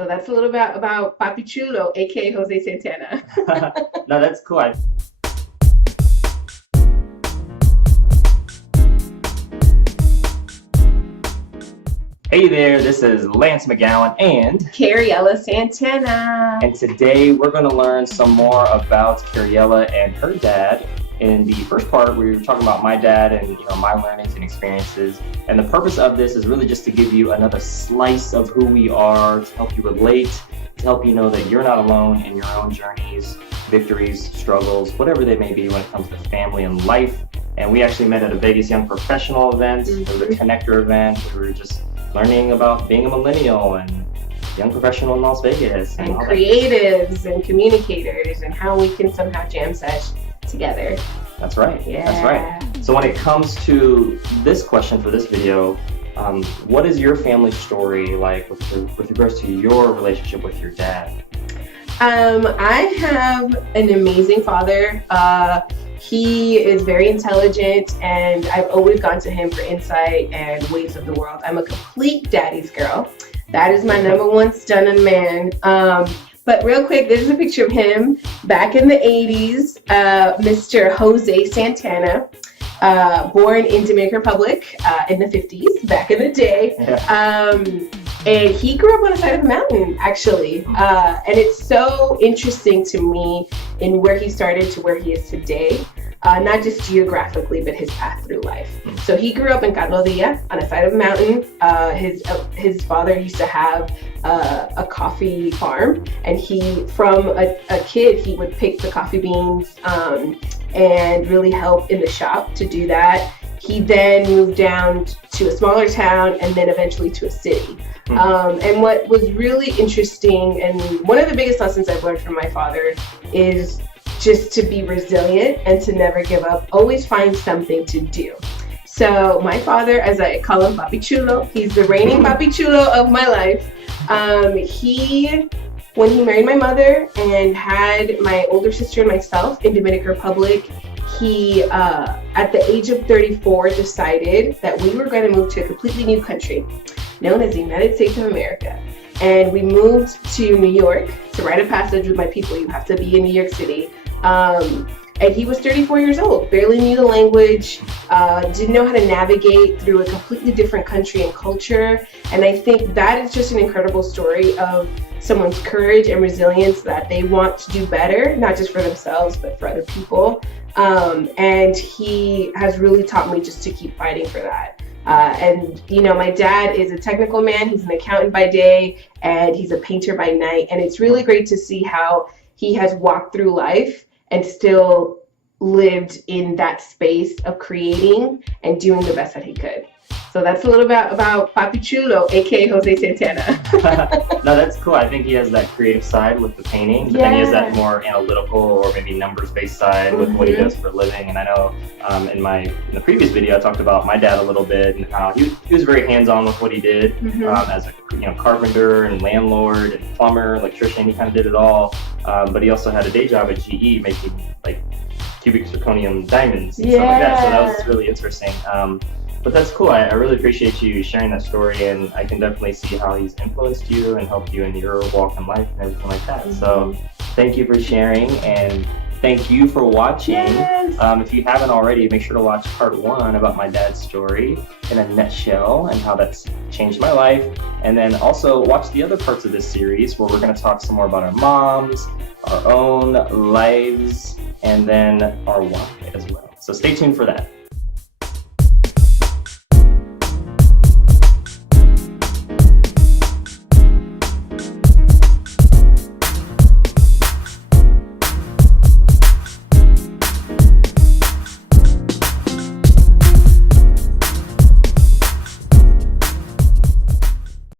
So that's a little bit about Papichulo, aka Jose Santana. No, that's cool. Hey there, this is Lance McGowan and Cariela Santana. And today we're going to learn some more about Cariela and her dad. In the first part, we were talking about my dad and my learnings and experiences. And the purpose of this is really just to give you another slice of who we are, to help you relate, to help you know that you're not alone in your own journeys, victories, struggles, whatever they may be when it comes to family and life. And we actually met at a Vegas Young Professional event. It was a connector event. We were just learning about being a millennial and young professional in Las Vegas. And creatives and communicators and how we can somehow jam sesh together. That's right. Yeah. That's right. So when it comes to this question for this video, what is your family story like with regards to your relationship with your dad? I have an amazing father. He is very intelligent, and I've always gone to him for insight and ways of the world. I'm a complete daddy's girl. That is my number one stunning man. But real quick, this is a picture of him back in the 80s, Mr. Jose Santana, born in Dominican Republic in the 50s, back in the day. Yeah. And he grew up on the side of a mountain, actually. And it's so interesting to me in where he started to where he is today. Not just geographically, but his path through life. So he grew up in Cariela on the side of a mountain. His father used to have a coffee farm, and from a kid, he would pick the coffee beans and really help in the shop to do that. He then moved down to a smaller town and then eventually to a city. And what was really interesting, and one of the biggest lessons I've learned from my father, is just to be resilient and to never give up. Always find something to do. So my father, as I call him Papichulo, he's the reigning Papichulo of my life. When he married my mother and had my older sister and myself in Dominican Republic, he, at the age of 34, decided that we were going to move to a completely new country known as the United States of America. And we moved to New York. It's a rite of passage with my people. You have to be in New York City. And he was 34 years old, barely knew the language, didn't know how to navigate through a completely different country and culture. And I think that is just an incredible story of someone's courage and resilience, that they want to do better, not just for themselves, but for other people. And he has really taught me just to keep fighting for that. And my dad is a technical man. He's an accountant by day, and he's a painter by night. And it's really great to see how he has walked through life and still lived in that space of creating and doing the best that he could. So that's a little bit about Papichulo, aka Jose Santana. No, that's cool. I think he has that creative side with the painting, but then he has that more analytical or maybe numbers-based side with what he does for a living. And I know in the previous video, I talked about my dad a little bit and how he was very hands-on with what he did as a carpenter and landlord and plumber, electrician. He kind of did it all. But he also had a day job at GE making cubic zirconium diamonds and stuff like that. So that was really interesting. But that's cool. I really appreciate you sharing that story, and I can definitely see how he's influenced you and helped you in your walk in life and everything like that. So thank you for sharing, and thank you for watching. Yes. If you haven't already, make sure to watch part 1 about my dad's story in a nutshell and how that's changed my life. And then also watch the other parts of this series where we're going to talk some more about our moms, our own lives, and then our why as well. So stay tuned for that.